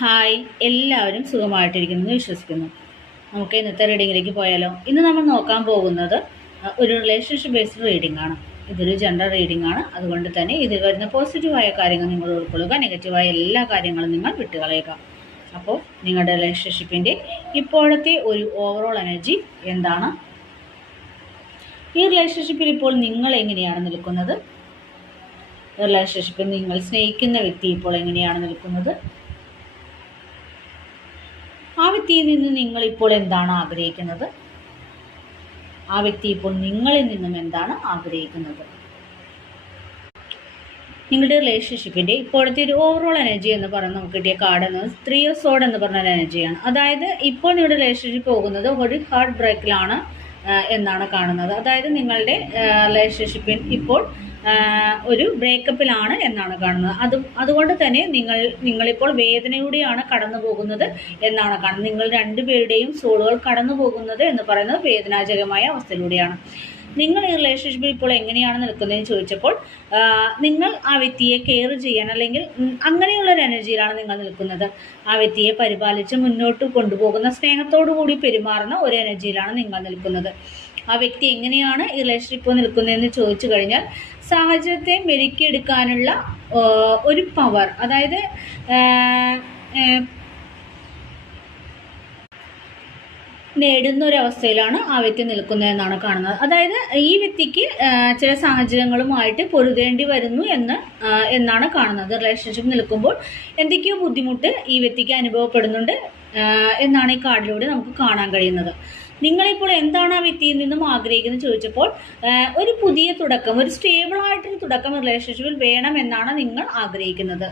Hi, എല്ലാവരും സുഖമായിട്ടിരിക്കുന്നു വിശ്വസിക്കുന്നു. നമുക്ക് ഇന്നത്തെ റീഡിങ്ങിലേക്ക് പോയാലോ. ഇന്ന് നമ്മൾ നോക്കാൻ പോകുന്നത് ഒരു റിലേഷൻഷിപ്പ് ബേസ്ഡ് റീഡിംഗ് ആണ്. ഇതൊരു ജനറൽ റീഡിംഗ് ആണ്. അതുകൊണ്ട് തന്നെ ഇതിൽ വരുന്ന പോസിറ്റീവായ കാര്യങ്ങൾ നിങ്ങൾ ഉൾക്കൊള്ളുക, നെഗറ്റീവായ എല്ലാ കാര്യങ്ങളും നിങ്ങൾ വിട്ടുകളയുക. അപ്പോൾ നിങ്ങളുടെ റിലേഷൻഷിപ്പിൻ്റെ ഇപ്പോഴത്തെ ഒരു ഓവറോൾ എനർജി എന്താണ്? ഈ റിലേഷൻഷിപ്പിൽ ഇപ്പോൾ നിങ്ങൾ എങ്ങനെയാണ് നിൽക്കുന്നത്? റിലേഷൻഷിപ്പിൽ നിങ്ങൾ സ്നേഹിക്കുന്ന വ്യക്തി ഇപ്പോൾ എങ്ങനെയാണ് നിൽക്കുന്നത്? ആ വ്യക്തിയിൽ നിന്ന് നിങ്ങൾ ഇപ്പോൾ എന്താണ് ആഗ്രഹിക്കുന്നത്? ആ വ്യക്തി ഇപ്പോൾ നിങ്ങളിൽ നിന്നും എന്താണ് ആഗ്രഹിക്കുന്നത്? നിങ്ങളുടെ റിലേഷൻഷിപ്പിന്റെ ഇപ്പോഴത്തെ ഒരു ഓവറോൾ എനർജി എന്ന് പറയുന്നത് നമുക്ക് കിട്ടിയ കാർഡ് എന്നത് 3 of Swords എന്ന് പറഞ്ഞ എനർജിയാണ്. അതായത് ഇപ്പോൾ നിങ്ങളുടെ റിലേഷൻഷിപ്പ് പോകുന്നത് ഒരു ഹാർട്ട് ബ്രേക്കിലാണ് എന്നാണ് കാണുന്നത്. അതായത് നിങ്ങളുടെ റിലേഷൻഷിപ്പിൽ ഇപ്പോൾ ഒരു ബ്രേക്കപ്പിലാണ് എന്നാണ് കാണുന്നത്. അതുകൊണ്ട് തന്നെ നിങ്ങളിപ്പോൾ വേദനയോടെയാണ് കടന്നു പോകുന്നത് എന്നാണ് കാണുന്നത്. നിങ്ങൾ രണ്ടുപേരുടെയും സോളുകൾ കടന്നു പോകുന്നത് എന്ന് പറയുന്നത് വേദനാജനകമായ അവസ്ഥയിലൂടെയാണ്. നിങ്ങൾ ഈ റിലേഷൻഷിപ്പിൽ ഇപ്പോൾ എങ്ങനെയാണ് നിൽക്കുന്നതെന്ന് ചോദിച്ചപ്പോൾ നിങ്ങൾ ആ വ്യക്തിയെ കെയർ ചെയ്യാൻ അല്ലെങ്കിൽ അങ്ങനെയുള്ളൊരു എനർജിയിലാണ് നിങ്ങൾ നിൽക്കുന്നത്. ആ വ്യക്തിയെ പരിപാലിച്ച് മുന്നോട്ട് കൊണ്ടുപോകുന്ന സ്നേഹത്തോടു കൂടി പെരുമാറുന്ന ഒരു എനർജിയിലാണ് നിങ്ങൾ നിൽക്കുന്നത്. ആ വ്യക്തി എങ്ങനെയാണ് ഈ റിലേഷൻഷിപ്പ് നിൽക്കുന്നതെന്ന് ചോദിച്ചു കഴിഞ്ഞാൽ സാഹചര്യത്തെ മെരുക്കിയെടുക്കാനുള്ള ഒരു പവർ, അതായത് നേടുന്ന ഒരവസ്ഥയിലാണ് ആ വ്യക്തി നിൽക്കുന്നതെന്നാണ് കാണുന്നത്. അതായത് ഈ വ്യക്തിക്ക് ചില സാഹചര്യങ്ങളുമായിട്ട് പൊരുതേണ്ടി വരുന്നു എന്നാണ് കാണുന്നത്. റിലേഷൻഷിപ്പ് നിൽക്കുമ്പോൾ എന്തൊക്കെയോ ബുദ്ധിമുട്ട് ഈ വ്യക്തിക്ക് അനുഭവപ്പെടുന്നുണ്ട് എന്നാണ് ഈ കാർഡിലൂടെ നമുക്ക് കാണാൻ കഴിയുന്നത്. നിങ്ങളിപ്പോൾ എന്താണ് ആ വ്യക്തിയിൽ നിന്നും ആഗ്രഹിക്കുന്നത് ചോദിച്ചപ്പോൾ ഒരു പുതിയ തുടക്കം, ഒരു സ്റ്റേബിൾ ആയിട്ടൊരു തുടക്കം റിലേഷൻഷിപ്പിൽ വേണമെന്നാണ് നിങ്ങൾ ആഗ്രഹിക്കുന്നത്.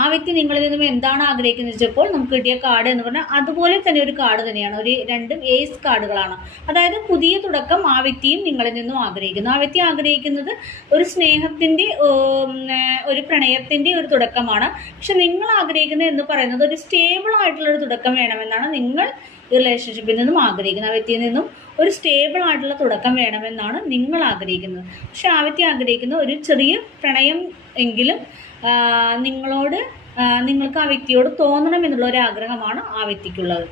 ആ വ്യക്തി നിങ്ങളിൽ നിന്നും എന്താണ് ആഗ്രഹിക്കുന്നത് വെച്ചപ്പോൾ നമുക്ക് കിട്ടിയ കാർഡ് എന്ന് പറഞ്ഞാൽ അതുപോലെ തന്നെ ഒരു കാർഡ് തന്നെയാണ്. ഒരു രണ്ടും ഏസ് കാർഡുകളാണ്. അതായത് പുതിയ തുടക്കം ആ വ്യക്തിയും നിങ്ങളിൽ നിന്നും ആഗ്രഹിക്കുന്നു. ആ വ്യക്തി ആഗ്രഹിക്കുന്നത് ഒരു സ്നേഹത്തിൻ്റെ, ഒരു പ്രണയത്തിൻ്റെ ഒരു തുടക്കമാണ്. പക്ഷെ നിങ്ങൾ ആഗ്രഹിക്കുന്നത് എന്ന് പറയുന്നത് ഒരു സ്റ്റേബിൾ ആയിട്ടുള്ളൊരു തുടക്കം വേണമെന്നാണ് നിങ്ങൾ റിലേഷൻഷിപ്പിൽ നിന്നും ആഗ്രഹിക്കുന്നത്. ആ വ്യക്തിയിൽ നിന്നും ഒരു സ്റ്റേബിൾ ആയിട്ടുള്ള തുടക്കം വേണമെന്നാണ് നിങ്ങൾ ആഗ്രഹിക്കുന്നത്. പക്ഷെ ആ വ്യക്തി ആഗ്രഹിക്കുന്ന ഒരു ചെറിയ പ്രണയം എങ്കിലും നിങ്ങൾക്ക് ആ വ്യക്തിയോട് തോന്നണം എന്നുള്ള ഒരു ആഗ്രഹമാണ് ആ വ്യക്തിക്കുള്ളത്.